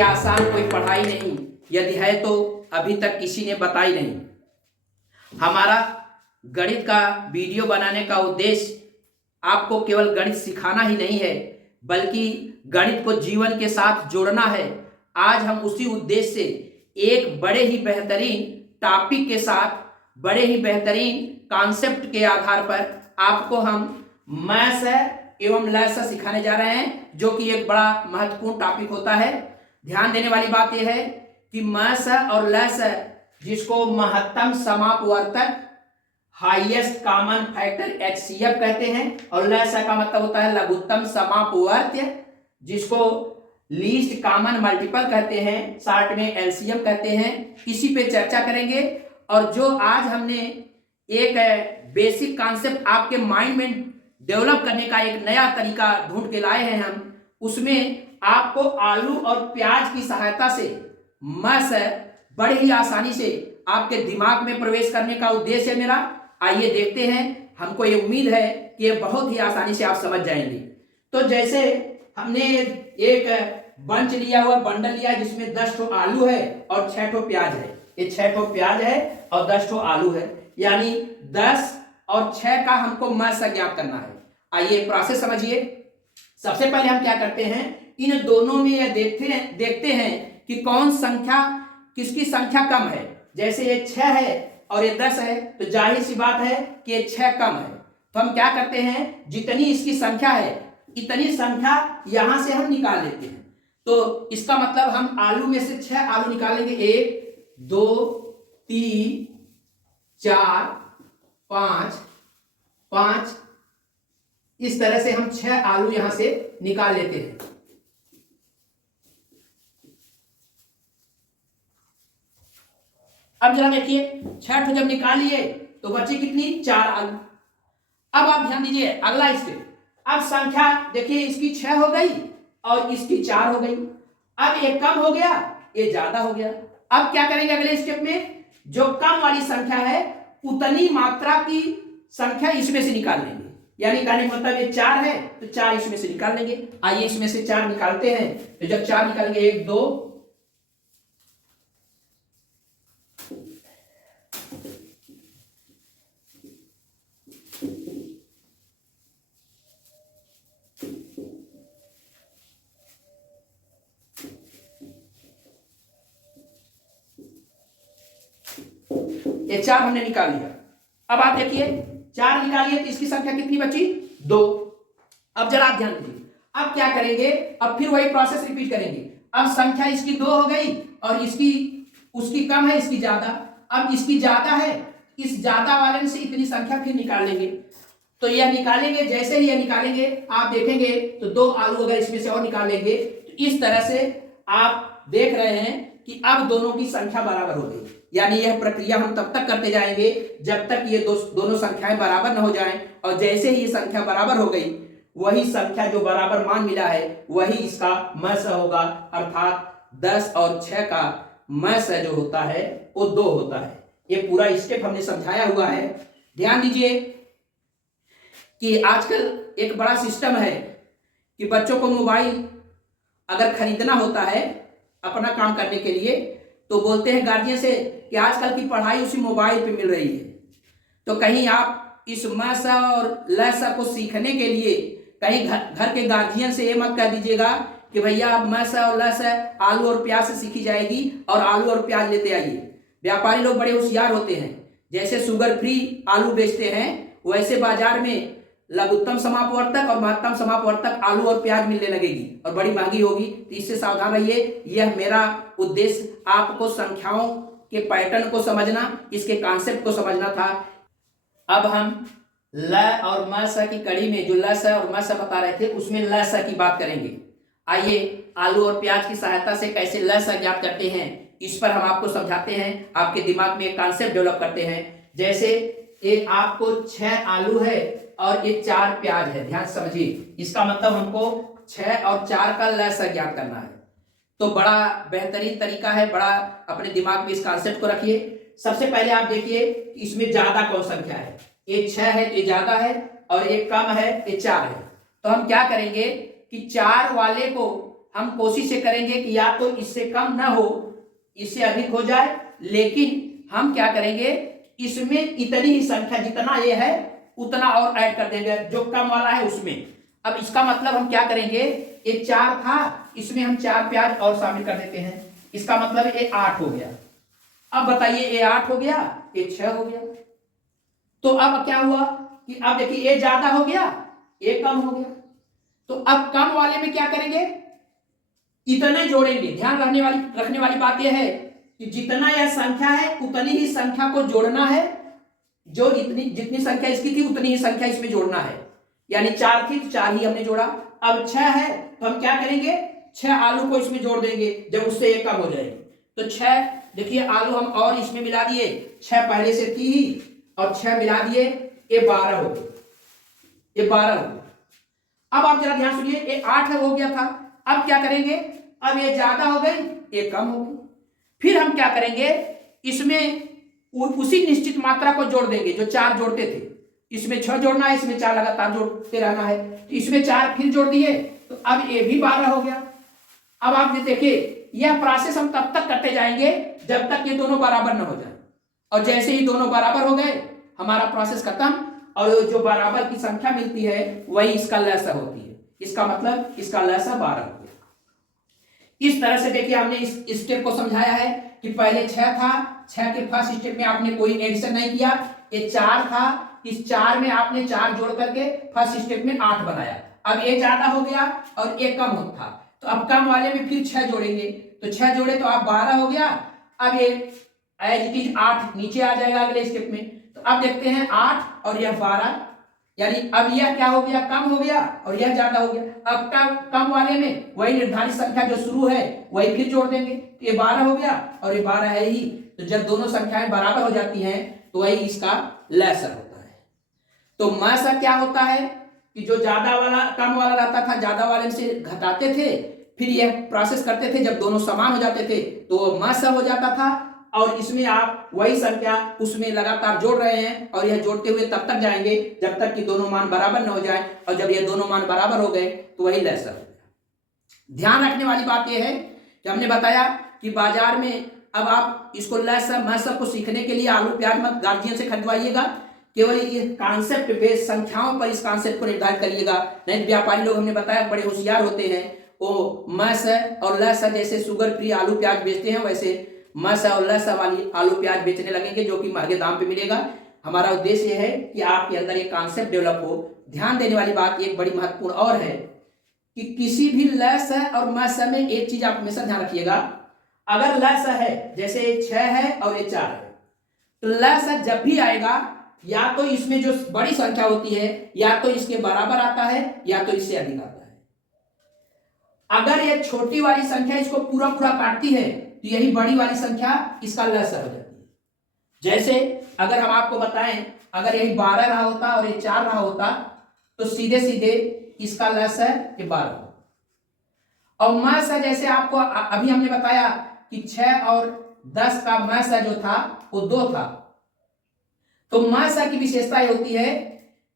आसान कोई पढ़ाई नहीं, यदि है तो अभी तक किसी ने बताई नहीं। हमारा गणित का वीडियो बनाने का उद्देश्य आपको केवल गणित सिखाना ही नहीं है, बल्कि गणित को जीवन के साथ जोड़ना है। आज हम उसी उद्देश्य से एक बड़े ही बेहतरीन टॉपिक के साथ, बड़े ही बेहतरीन कॉन्सेप्ट के आधार पर आपको हम मैथ्स एवं लैस सिखाने जा रहे हैं, जो कि एक बड़ा महत्वपूर्ण टॉपिक होता है। ध्यान देने वाली बात यह है कि मैथ्स और लैस, जिसको महत्तम समापवर्तक हाईएस्ट कॉमन फैक्टर HCF कहते हैं, और लैस का मतलब होता है लघुत्तम समापवर्त्य, जिसको लीस्ट कॉमन मल्टीपल कहते हैं, शॉर्ट में LCM कहते हैं। इसी पे चर्चा करेंगे। और जो आज हमने एक बेसिक कॉन्सेप्ट आपके माइंड में डेवलप करने का एक नया तरीका ढूंढ के लाए हैं हम, उसमें आपको आलू और प्याज की सहायता से मैथ्स बड़े ही आसानी से आपके दिमाग में प्रवेश करने का उद्देश्य है मेरा। आइए देखते हैं। हमको ये उम्मीद है कि ये बहुत ही आसानी से आप समझ जाएंगे। तो जैसे हमने एक बंच लिया हुआ, बंडल लिया, जिसमें 10 ठो आलू है और 6 ठो प्याज है। ये 6 ठो प्याज है और 10 ठो आलू है, यानी 10 और 6 का हमको मैथ्स ज्ञात करना है। आइए प्रोसेस समझिए। सबसे पहले हम क्या करते हैं, इन दोनों में ये देखते हैं कि कौन संख्या, किसकी संख्या कम है। जैसे ये 6 है और ये 10 है, तो जाहिर सी बात है कि ये 6 कम है। तो हम क्या करते हैं, जितनी इसकी संख्या है इतनी संख्या यहां से हम निकाल लेते हैं। तो इसका मतलब हम आलू में से 6 आलू निकालेंगे। 1 2 3 4 5 5, इस तरह से हम 6 आलू यहां से निकाल लेते हैं। अब जरा देखिए, 6 जब निकाल लिए तो बची कितनी, 4 आलू। अब आप ध्यान दीजिए, अगला स्टेप। अब संख्या देखिए, इसकी 6 हो गई और इसकी 4 हो गई। अब ये कम हो गया, ये ज्यादा हो गया। अब क्या करेंगे अगले स्टेप में, जो कम वाली संख्या है उतनी मात्रा की संख्या इसमें से निकाल लेंगे। यानी कहने का मतलब ये 4 है तो 4 इसमें से निकाल लेंगे। आइए इसमें से 4 निकालते हैं। तो जब 4 निकालेंगे, 1 2 ये 4 हमने निकाल लिया। अब आप देखिए, 4 निकालिए तो इसकी संख्या कितनी बची, 2। अब जरा आप ध्यान दीजिए, अब क्या करेंगे, अब फिर वही प्रोसेस रिपीट करेंगे। अब संख्या इसकी 2 हो गई और इसकी, उसकी कम है, इसकी ज्यादा। अब इसकी ज्यादा है, इस ज्यादा वाले से इतनी संख्या फिर निकाल लेंगे। तो यह निकालेंगे, जैसे ही यह निकालेंगे आप देखेंगे तो 2 आलू अगर इसमें से और निकाल लेंगे, तो इस तरह से आप देख रहे हैं कि अब दोनों की संख्या बराबर हो गई। यानी यह प्रक्रिया हम तब तक करते जाएंगे जब तक ये दोनों संख्याएं बराबर न हो जाएं। और जैसे ही ये संख्या बराबर हो गई, वही संख्या जो बराबर मान मिला है वही इसका मैथ्स होगा। अर्थात 10 और 6 का मैथ्स जो होता है वो 2 होता है। ये पूरा स्टेप हमने समझाया हुआ है। ध्यान दीजिए कि आजकल एक बड़ा सिस्टम है कि बच्चों को मोबाइल अगर खरीदना होता है अपना काम करने के लिए, तो बोलते हैं गार्जियन से कि आजकल की पढ़ाई उसी मोबाइल पे मिल रही है। तो कहीं आप इस मैथ्स और लैस को सीखने के लिए कहीं घर के गार्जियन से ये मत कह दीजिएगा कि भैया अब मैथ्स और लैस आलू और प्याज से सीखी जाएगी और आलू और प्याज लेते आइए। व्यापारी लोग बड़े होशियार होते हैं, जैसे शुगर फ्री आलू बेचते हैं, वैसे बाजार में लघुत्तम समापवर्तक और महत्तम समापवर्तक आलू और प्याज मिलने लगेगी और बड़ी महंगी होगी। तो इससे सावधान रहिए। यह मेरा उद्देश्य आपको संख्याओं के पैटर्न को समझना, इसके कॉन्सेप्ट को समझना था। अब हम ल और मैथ्स की कड़ी में जो लस और मैथ्स बता रहे थे, उसमें लस की बात करेंगे। आइए आलू और प्याज की सहायता से कैसे लस ज्ञात करते हैं, इस पर हम आपको समझाते हैं, आपके दिमाग में एक कॉन्सेप्ट डेवलप करते हैं। जैसे ये आपको 6 आलू है और ये 4 प्याज है। ध्यान समझिए, इसका मतलब हमको 6 और 4 का लस ज्ञात करना है। तो बड़ा बेहतरीन तरीका है, बड़ा अपने दिमाग में इस कॉन्सेप्ट को रखिए। सबसे पहले आप देखिए इसमें ज्यादा कौन संख्या है। ये 6 है तो ये ज्यादा है और ये कम है, ये 4 है। तो हम क्या करेंगे कि 4 वाले को हम कोशिश ये करेंगे कि या तो इससे कम ना हो, इससे अधिक हो जाए, लेकिन हम क्या करेंगे, इसमें इतनी ही संख्या जितना ये है उतना और ऐड कर देंगे जो कम वाला है उसमें। अब इसका मतलब हम क्या करेंगे, ये 4 था, इसमें हम 4 प्याज और शामिल कर देते हैं, इसका मतलब ये 8 हो गया। अब बताइए ये 8 हो गया, ये 6 हो गया। तो अब क्या हुआ कि अब देखिए ये ज्यादा हो गया, ये कम हो गया। तो अब कम वाले में क्या करेंगे, इतने जोड़ेंगे। ध्यान रखने वाली बात यह है कि जितना यह संख्या है उतनी ही संख्या को जोड़ना है, जो जितनी संख्या इसकी थी उतनी ही संख्या इसमें जोड़ना है। यानी 4 थी तो 4 ही हमने जोड़ा। अब 6 है तो हम क्या करेंगे, 6 आलू को इसमें जोड़ देंगे जब उससे ये कम हो जाएगी। तो 6 देखिए आलू हम और इसमें मिला दिए, 6 पहले से थी ही और 6 मिला दिए, ये 12 हो गए, ये 12 हो गया। अब आप जरा ध्यान सुनिए, ये 8 हो गया था, अब क्या करेंगे, अब ये ज्यादा हो गई, ये कम हो गई। फिर हम क्या करेंगे, इसमें उसी निश्चित मात्रा को जोड़ देंगे जो 4 जोड़ते थे। इसमें 6 जोड़ना है, इसमें 4 लगातार जोड़ते रहना है, तो इसमें 4 फिर जोड़ दिए, तो अब ये भी 12 हो गया। अब आप देखिए यह प्रोसेस हम तब तक करते जाएंगे जब तक ये दोनों बराबर न हो जाए, और जैसे ही दोनों बराबर हो गए हमारा प्रोसेस खत्म, और जो बराबर की संख्या मिलती है वही इसका लसा होती है। इसका मतलब इसका लसा 12 हो गया। इस तरह से देखिए हमने इस स्टेप को समझाया है कि पहले 6 था, 6 के फर्स्ट स्टेप में आपने कोई एडिशन नहीं किया, ये 4 था, इस 4 में आपने 4 जोड़ करके फर्स्ट स्टेप में 8 बनाया। अब ये ज्यादा हो गया और ये कम था, तो अब कम वाले में फिर 6 जोड़ेंगे, तो 6 जोड़े तो अब 12 हो गया। अब ये एज इट इज 8 नीचे आ जाएगा अगले स्टेप में। तो अब देखते हैं 8 और यह 12, यानी अब यह क्या हो गया, कम हो गया और यह ज्यादा हो गया। अब कम वाले में वही निर्धारित संख्या जो शुरू है वही फिर जोड़ देंगे, तो ये 12 हो गया और ये 12 है ही। तो जब दोनों संख्याएं बराबर हो जाती हैं तो वही इसका लसर होता है। तो मसर क्या होता है कि जो ज्यादा वाला कम वाला रहता था, ज्यादा वाले से घटाते थे, फिर यह प्रोसेस करते थे, जब दोनों समान हो जाते थे तो मसर हो जाता था, और इसमें आप वही संख्या उसमें लगातार जोड़ रहे हैं और यह जोड़ते हुए तब तक जाएंगे जब तक कि दोनों मान बराबर न हो जाए, और जब ये दोनों मान बराबर हो गए तो वही लसर हो गया। ध्यान रखने वाली बात यह है कि हमने बताया कि बाजार में अब आप इसको लसर मसर को सीखने के लिए आलू प्याज मत गार्जियन से खरीदवाइएगा, केवल ये कॉन्सेप्ट बेस्ड संख्याओं पर इस कॉन्सेप्ट को निर्धारित करिएगा। नहीं व्यापारी लोग हमने बताया बड़े होशियार होते हैं, वो मसर और लसर जैसे शुगर फ्री आलू प्याज बेचते हैं वैसे मसर और लसर वाली आलू प्याज बेचने लगेंगे, जो कि महंगे दाम पे मिलेगा। हमारा उद्देश्य यह है कि आपके अंदर एक कॉन्सेप्ट डेवलप हो। ध्यान देने वाली बात एक बड़ी महत्वपूर्ण और है कि किसी भी लसर और मसर में एक चीज आप हमेशा ध्यान रखिएगा, अगर लसर है जैसे 6 है और ये 4 है, तो लसर जब भी आएगा या तो इसमें जो बड़ी संख्या होती है या तो इसके बराबर आता है या तो इससे अधिक आता है। अगर ये छोटी वाली संख्या इसको पूरा पूरा काटती है तो यही बड़ी वाली संख्या इसका लसर हो जाती है। जैसे अगर हम आपको बताएं, अगर यही 12 रहा होता और ये 4 रहा होता तो सीधे सीधे इसका लसर ये 12 हो। और मसर जैसे आपको अभी हमने बताया कि 6 और 10 का मसर जो था वो 2 था। तो मसर की विशेषता ये होती है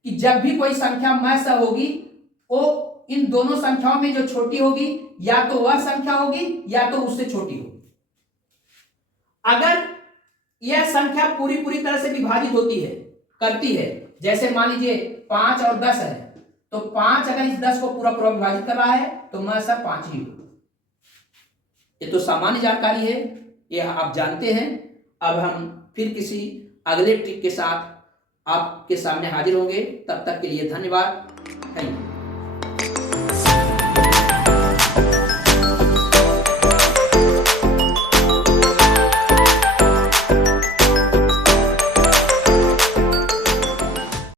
कि जब भी कोई संख्या मसर होगी वो इन दोनों संख्याओं में जो छोटी होगी या तो वह संख्या होगी या तो उससे छोटी होगी। अगर यह संख्या पूरी तरह से विभाजित होती है करती है, जैसे मान लीजिए 5 और 10 है, तो 5 अगर इस 10 को पूरा विभाजित कर रहा है तो मसर 5 ही होगा। ये तो सामान्य जानकारी है, ये आप जानते हैं। अब हम फिर किसी अगले ट्रिक के साथ आपके सामने हाजिर होंगे, तब तक के लिए धन्यवाद।